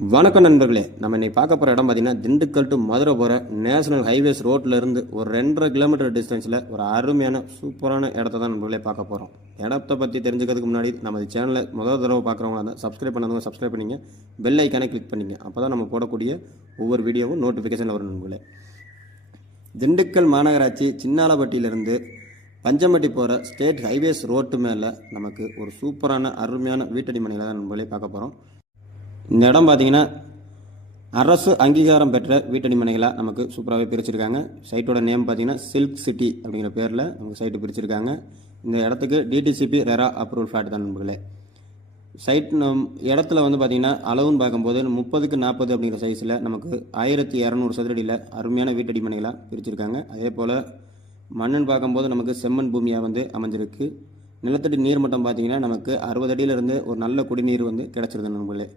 வணக்கம் நண்பர்களே. நம்ம இன்னைக்கு பார்க்க போகிற இடம் பார்த்தீங்கன்னா திண்டுக்கல் டு மதுரை போகிற நேஷனல் ஹைவேஸ் ரோட்டில் இருந்து ஒரு ரெண்டரை கிலோமீட்டர் டிஸ்டன்ஸில் ஒரு அருமையான சூப்பரான இடத்த தான் நண்பர்களே பார்க்க போகிறோம் இடத்த பற்றி தெரிஞ்சுக்கிறதுக்கு முன்னாடி நம்ம சேனலை முதல் தடவை பார்க்குறவங்களா இருந்தால் சப்ஸ்கிரைப் பண்ணாதவங்க சப்ஸ்கிரைப் பண்ணிங்க. பெல் ஐக்கானே கிளிக் பண்ணிங்க. அப்போ தான் நம்ம போடக்கூடிய ஒவ்வொரு வீடியோவும் நோட்டிஃபிகேஷன் வரும் நண்பர்களே. திண்டுக்கல் மாநகராட்சி சின்னாலப்பட்டியிலிருந்து பஞ்சம்பட்டி போகிற ஸ்டேட் ஹைவேஸ் ரோட்டு மேலே நமக்கு ஒரு சூப்பரான அருமையான வீட்டடி மனையில் தான் நண்பர்களே பார்க்க போகிறோம் இந்த இடம் பார்த்தீங்கன்னா அரசு அங்கீகாரம் பெற்ற வீட்டடி மனைகளாக நமக்கு சூப்பராகவே பிரிச்சிருக்காங்க. சைட்டோட நேம் பார்த்தீங்கன்னா சில்க் சிட்டி அப்படிங்கிற பேரில் நமக்கு சைட்டு பிரிச்சிருக்காங்க. இந்த இடத்துக்கு டிடிசிபி ரெரா அப்ரூவல் ஃப்ளாட் தான் நண்பர்களே. சைட் நம் இடத்துல வந்து பார்த்திங்கன்னா அளவுன்னு பார்க்கும்போது முப்பதுக்கு நாற்பது அப்படிங்கிற சைஸில் நமக்கு ஆயிரத்தி இரநூறு சதுரடியில் அருமையான வீட்டடி மனைகளாக பிரிச்சிருக்காங்க. அதே போல் மண்ணுன்னு பார்க்கும்போது நமக்கு செம்மண் பூமியாக வந்து அமைஞ்சிருக்கு. நிலத்தடி நீர்மட்டம் பார்த்தீங்கன்னா நமக்கு அறுபது அடியிலிருந்து ஒரு நல்ல குடிநீர் வந்து கிடச்சிருது நண்பர்களே.